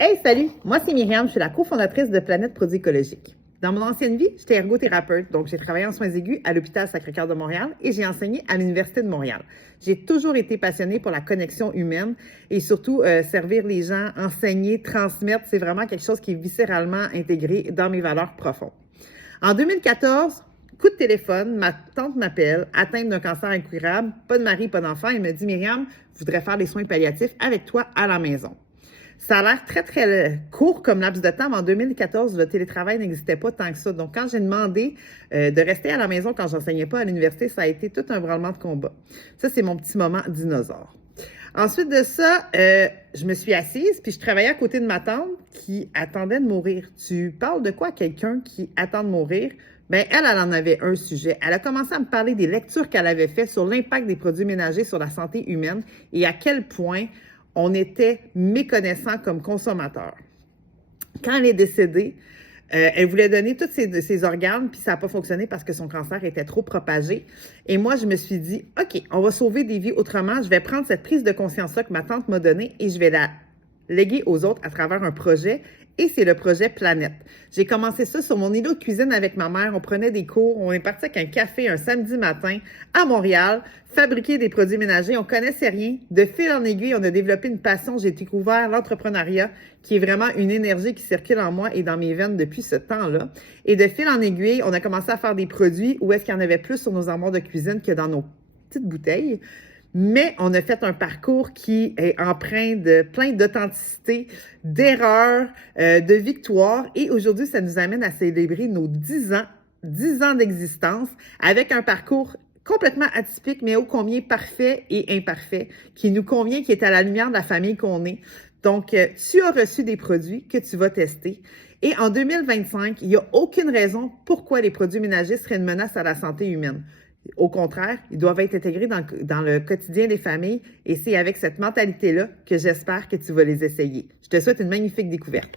Hey, salut! Moi, c'est Myriam, je suis la cofondatrice de Planète Produits écologiques. Dans mon ancienne vie, j'étais ergothérapeute, donc j'ai travaillé en soins aigus à l'hôpital Sacré-Cœur de Montréal et j'ai enseigné à l'Université de Montréal. J'ai toujours été passionnée pour la connexion humaine et surtout servir les gens, enseigner, transmettre, c'est vraiment quelque chose qui est viscéralement intégré dans mes valeurs profondes. En 2014, coup de téléphone, ma tante m'appelle, atteinte d'un cancer incurable, pas de mari, pas d'enfant. Elle me dit, Myriam, je voudrais faire des soins palliatifs avec toi à la maison. Ça a l'air très, très court comme laps de temps, mais en 2014, le télétravail n'existait pas tant que ça. Donc, quand j'ai demandé de rester à la maison quand j'enseignais pas à l'université, ça a été tout un branlement de combat. Ça, c'est mon petit moment dinosaure. Ensuite de ça, je me suis assise, puis je travaillais à côté de ma tante qui attendait de mourir. Tu parles de quoi à quelqu'un qui attend de mourir? Bien, elle en avait un sujet. Elle a commencé à me parler des lectures qu'elle avait faites sur l'impact des produits ménagers sur la santé humaine et à quel point on était méconnaissants comme consommateurs. Quand elle est décédée, elle voulait donner tous ses organes, puis ça n'a pas fonctionné parce que son cancer était trop propagé. Et moi, je me suis dit, OK, on va sauver des vies autrement. Je vais prendre cette prise de conscience-là que ma tante m'a donnée et je vais la léguer aux autres à travers un projet. Et c'est le projet Planète. J'ai commencé ça sur mon îlot de cuisine avec ma mère. On prenait des cours. On est parti avec un café un samedi matin à Montréal, fabriquer des produits ménagers. On connaissait rien. De fil en aiguille, on a développé une passion. J'ai découvert l'entrepreneuriat, qui est vraiment une énergie qui circule en moi et dans mes veines depuis ce temps-là. Et de fil en aiguille, on a commencé à faire des produits où est-ce qu'il y en avait plus sur nos armoires de cuisine que dans nos petites bouteilles. Mais on a fait un parcours qui est empreint de plein d'authenticité, d'erreurs, de victoires. Et aujourd'hui, ça nous amène à célébrer nos 10 ans d'existence avec un parcours complètement atypique, mais ô combien parfait et imparfait, qui nous convient, qui est à la lumière de la famille qu'on est. Donc, tu as reçu des produits que tu vas tester. Et en 2025, il n'y a aucune raison pourquoi les produits ménagers seraient une menace à la santé humaine. Au contraire, ils doivent être intégrés dans le quotidien des familles et c'est avec cette mentalité-là que j'espère que tu vas les essayer. Je te souhaite une magnifique découverte.